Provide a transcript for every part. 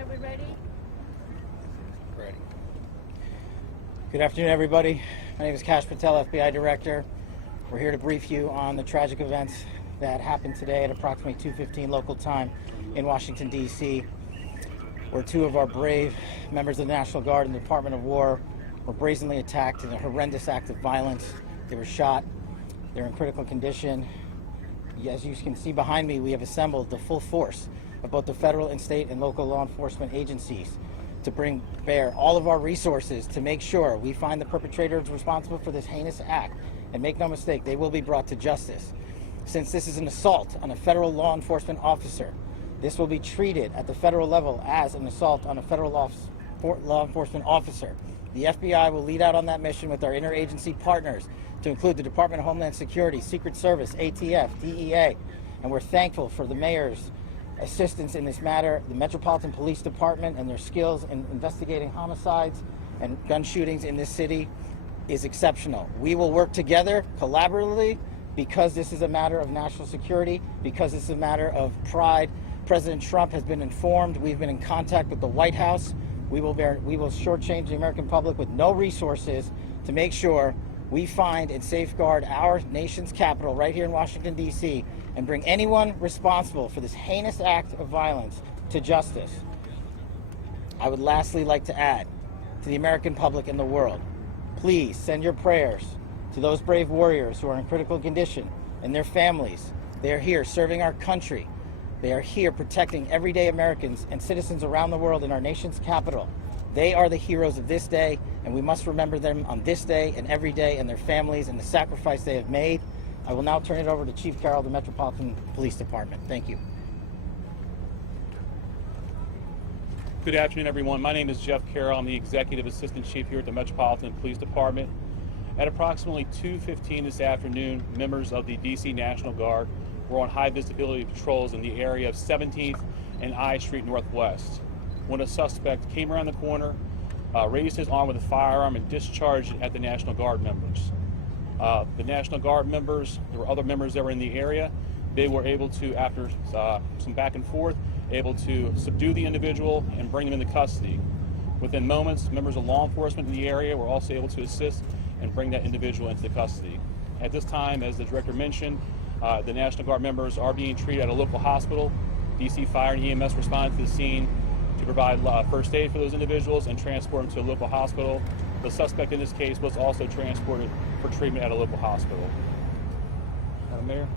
are we ready? Ready. Good afternoon, everybody. My name is Kash Patel, FBI Director. We're here to brief you on the tragic events that happened today at approximately 2:15 local time in Washington, D.C., where two of our brave members of the National Guard and the Department of War were brazenly attacked in a horrendous act of violence. They were shot. They're in critical condition. As you can see behind me, we have assembled the full force of both the federal and state and local law enforcement agencies to bring bear all of our resources to make sure we find the perpetrators responsible for this heinous act. And make no mistake, they will be brought to justice. Since this is an assault on a federal law enforcement officer, this will be treated at the federal level as an assault on a federal law enforcement officer. The FBI will lead out on that mission with our interagency partners, to include the Department of Homeland Security, Secret Service, ATF, DEA, and we're thankful for the mayor's assistance in this matter, the Metropolitan Police Department and their skills in investigating homicides and gun shootings in this city is exceptional. We will work together collaboratively because this is a matter of national security, because this is a matter of pride. President Trump has been informed. We've been in contact with the White House. We will shortchange the American public with no resources to make sure we find and safeguard our nation's capital right here in Washington, D.C., and bring anyone responsible for this heinous act of violence to justice. I would lastly like to add to the American public and the world, please send your prayers to those brave warriors who are in critical condition and their families. They are here serving our country. They are here protecting everyday Americans and citizens around the world in our nation's capital. They are the heroes of this day, and we must remember them on this day and every day, and their families and the sacrifice they have made. I will now turn it over to Chief Carroll of the Metropolitan Police Department. Thank you. Good afternoon, everyone. My name is Jeff Carroll. I'm the Executive Assistant Chief here at the Metropolitan Police Department. At approximately 2:15 this afternoon, members of the D.C. National Guard were on high visibility patrols in the area of 17th and I Street Northwest, when a suspect came around the corner, raised his arm with a firearm, and discharged it at the National Guard members. The National Guard members, there were other members that were in the area. They were able to, after some back and forth, able to subdue the individual and bring him into custody. Within moments, members of law enforcement in the area were also able to assist and bring that individual into custody. At this time, as the director mentioned, the National Guard members are being treated at a local hospital. DC Fire and EMS responded to the scene to provide first aid for those individuals and transport them to a local hospital. The suspect in this case was also transported for treatment at a local hospital. Madam Mayor?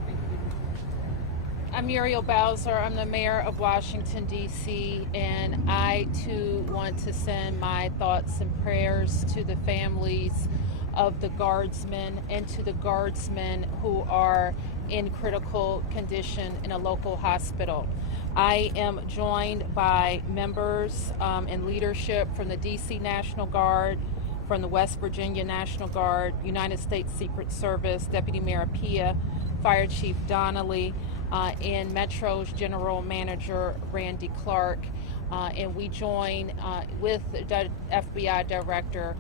I'm Muriel Bowser. I'm the mayor of Washington, D.C., and I too want to send my thoughts and prayers to the families of the guardsmen and to the guardsmen who are in critical condition in a local hospital. I am joined by members and leadership from the D.C. National Guard, from the West Virginia National Guard, United States Secret Service, Deputy Mayor Pia, Fire Chief Donnelly, and Metro's General Manager Randy Clark, and we join with the FBI Director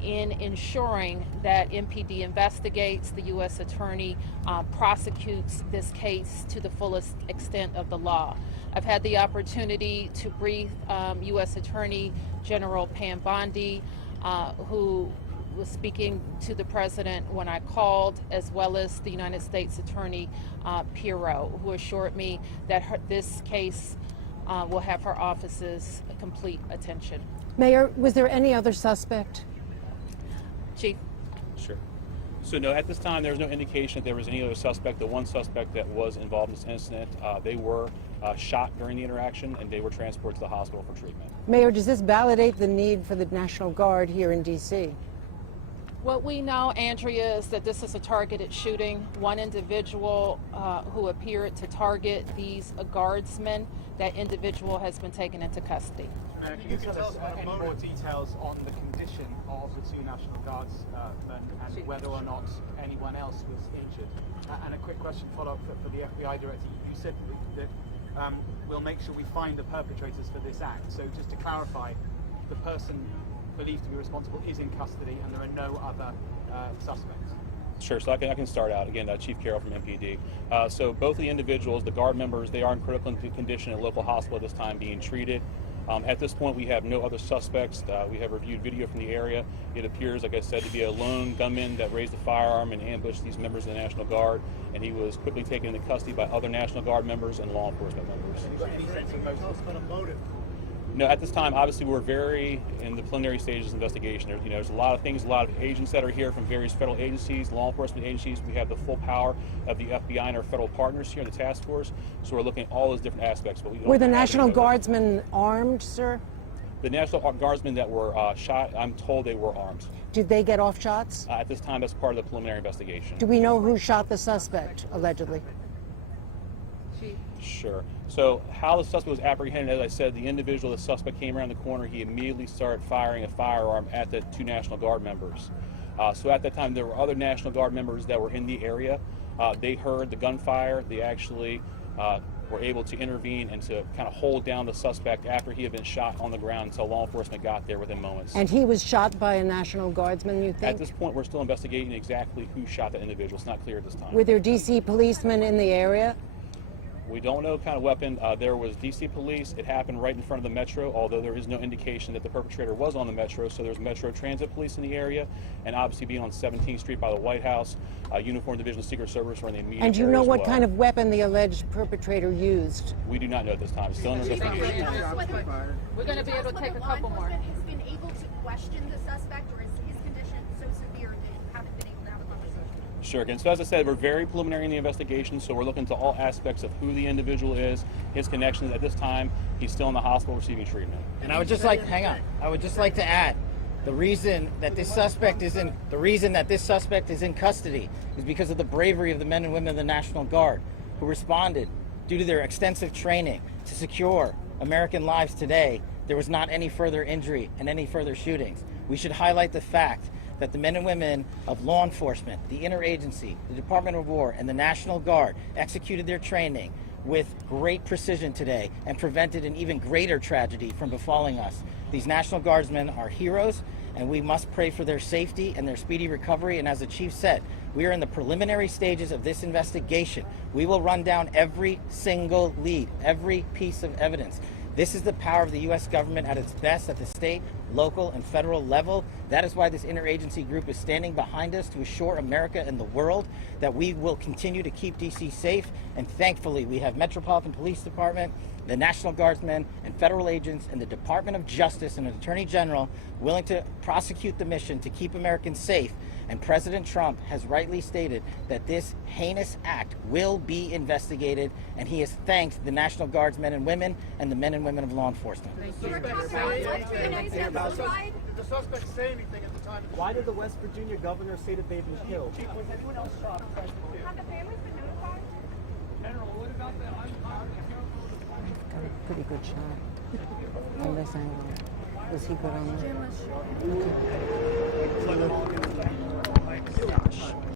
in ensuring that MPD investigates, the U.S. Attorney prosecutes this case to the fullest extent of the law. I've had the opportunity to brief U.S. Attorney General Pam Bondi, who was speaking to the president when I called, as well as the United States Attorney Pirro, who assured me that this case will have her office's complete attention. Mayor, was there any other suspect? Chief? Sure. So no, at this time there's no indication that there was any other suspect. The one suspect that was involved in this incident, they were shot during the interaction and they were transported to the hospital for treatment. Mayor, does this validate the need for the National Guard here in D.C.? What we know, Andrea, is that this is a targeted shooting. One individual who appeared to target these guardsmen, that individual has been taken into custody. Can you tell us any more details on the condition of the two National Guardsmen and whether or not anyone else was injured? And a quick question follow-up for the FBI Director. You said that we'll make sure we find the perpetrators for this act. So just to clarify, the person believed to be responsible is in custody and there are no other suspects? Sure, so I can start out. Again, Chief Carroll from MPD. So both of the individuals, the guard members, they are in critical condition at a local hospital at this time being treated. At this point, we have no other suspects. We have reviewed video from the area. It appears, like I said, to be a lone gunman that raised a firearm and ambushed these members of the National Guard, and he was quickly taken into custody by other National Guard members and law enforcement members. No, at this time, obviously, we're very in the preliminary stages of investigation. There's a lot of things, a lot of agents that are here from various federal agencies, law enforcement agencies. We have the full power of the FBI and our federal partners here in the task force. So we're looking at all those different aspects. But we don't Were the have National any other- Guardsmen armed, sir? The National Guardsmen that were shot, I'm told they were armed. Did they get off shots? At this time, that's part of the preliminary investigation. Do we know who shot the suspect, allegedly? Sure. So how the suspect was apprehended, as I said, the individual, the suspect came around the corner. He immediately started firing a firearm at the two National Guard members. So at that time, there were other National Guard members that were in the area. They heard the gunfire. They actually were able to intervene and to kind of hold down the suspect after he had been shot on the ground until law enforcement got there within moments. And he was shot by a National Guardsman, you At think? this point, we're still investigating exactly who shot that individual. It's not clear at this time. Were there D.C. policemen in the area? We don't know what kind of weapon. There was DC police. It happened right in front of the Metro, although there is no indication that the perpetrator was on the Metro. So there's Metro Transit Police in the area, and obviously being on 17th Street by the White House, Uniform Division of Secret Service were in the immediate And do you area know as what well. kind of weapon the alleged perpetrator used? We do not know at this time. It's still under investigation. We're going to be able to take a couple more. Has been able to question the suspect, or is his condition so severe that you haven't been able to have a conversation? Sure. Again, so as I said, we're very preliminary in the investigation, so we're looking into all aspects of who the individual is, his connections. At this time, he's still in the hospital receiving treatment. And I would just like, hang on. I would just like to add, the reason that this suspect is in custody is because of the bravery of the men and women of the National Guard who responded due to their extensive training to secure American lives today. There was not any further injury and any further shootings. We should highlight the fact that the men and women of law enforcement, the interagency, the Department of War, and the National Guard executed their training with great precision today and prevented an even greater tragedy from befalling us. These National Guardsmen are heroes, and we must pray for their safety and their speedy recovery. And as the chief said, we are in the preliminary stages of this investigation. We will run down every single lead, every piece of evidence. This is the power of the U.S. government at its best at the state, local, and federal level. That is why this interagency group is standing behind us to assure America and the world that we will continue to keep D.C. safe. And thankfully, we have Metropolitan Police Department, the National Guardsmen, and federal agents, and the Department of Justice and an Attorney General willing to prosecute the mission to keep Americans safe. And President Trump has rightly stated that this heinous act will be investigated, and he has thanked the National Guardsmen and women and the men and women of law enforcement. You're talking about what's going on inside? Did the suspect say anything at the time? Why did the West Virginia governor say that they've been killed? Was anyone else shot? Have the families been notified? Got a pretty good shot from this angle. Was he good on that? Jim was shot. Okay.